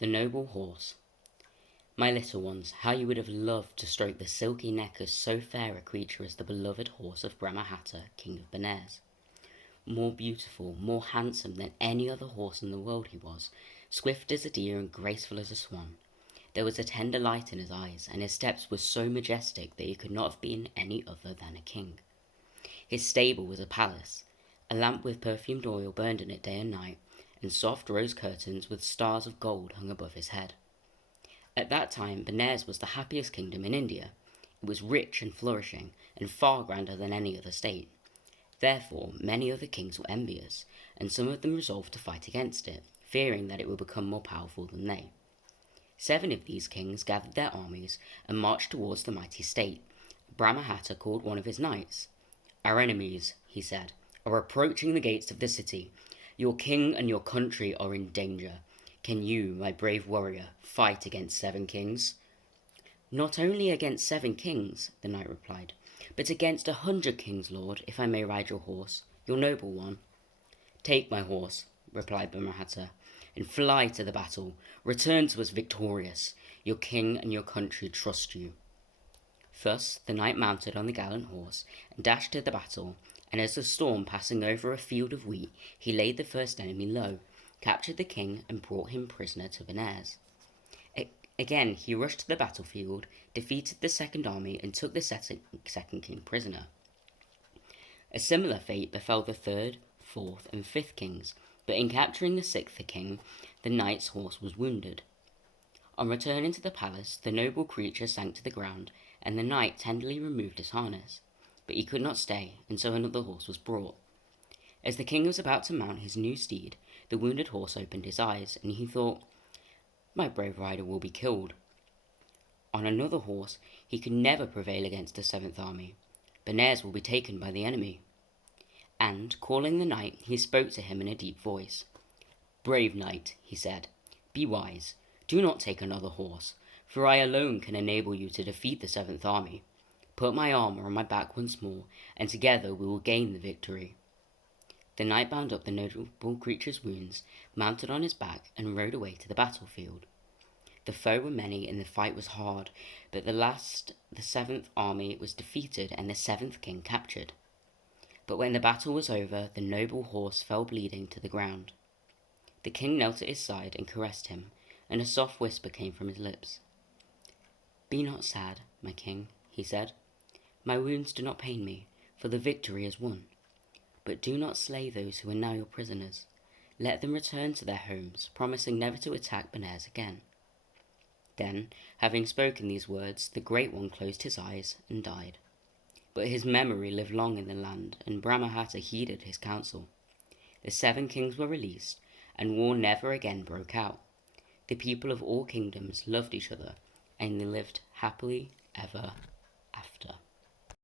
The Noble Horse. My little ones, how you would have loved to stroke the silky neck of so fair a creature as the beloved horse of Brahmahata, king of Benares. More beautiful, more handsome than any other horse in the world he was, swift as a deer and graceful as a swan. There was a tender light in his eyes, and his steps were so majestic that he could not have been any other than a king. His stable was a palace. A lamp with perfumed oil burned in it day and night, and soft rose curtains with stars of gold hung above his head. At that time, Benares was the happiest kingdom in India. It was rich and flourishing, and far grander than any other state. Therefore, many other kings were envious, and some of them resolved to fight against it, fearing that it would become more powerful than they. 7 of these kings gathered their armies and marched towards the mighty state. Brahmahata called one of his knights. "Our enemies," he said, "are approaching the gates of the city. Your king and your country are in danger. Can you, my brave warrior, fight against 7 kings?" "Not only against 7 kings," the knight replied, "but against 100 kings, lord, if I may ride your horse, your noble one." "Take my horse," replied Brahmahata, "and fly to the battle. Return to us victorious. Your king and your country trust you." Thus the knight mounted on the gallant horse and dashed to the battle, and as the storm passing over a field of wheat, he laid the first enemy low, captured the king, and brought him prisoner to Benares. Again he rushed to the battlefield, defeated the second army, and took the second king prisoner. A similar fate befell the third, fourth, and fifth kings, but in capturing the sixth king, the knight's horse was wounded. On returning to the palace, the noble creature sank to the ground, and the knight tenderly removed his harness. But he could not stay, and so another horse was brought. As the king was about to mount his new steed, the wounded horse opened his eyes, and he thought, "My brave rider will be killed." On another horse he could never prevail against the 7th army. Benares will be taken by the enemy. And, calling the knight, he spoke to him in a deep voice. "Brave knight," he said, "be wise. Do not take another horse, for I alone can enable you to defeat the 7th army. Put my armor on my back once more, and together we will gain the victory." The knight bound up the noble creature's wounds, mounted on his back, and rode away to the battlefield. The foe were many, and the fight was hard, but the 7th army was defeated, and the 7th king captured. But when the battle was over, the noble horse fell bleeding to the ground. The king knelt at his side and caressed him, and a soft whisper came from his lips. "Be not sad, my king," he said. "My wounds do not pain me, for the victory is won. But do not slay those who are now your prisoners. Let them return to their homes, promising never to attack Benares again." Then, having spoken these words, the Great One closed his eyes and died. But his memory lived long in the land, and Brahmahata heeded his counsel. The 7 kings were released, and war never again broke out. The people of all kingdoms loved each other, and they lived happily ever after.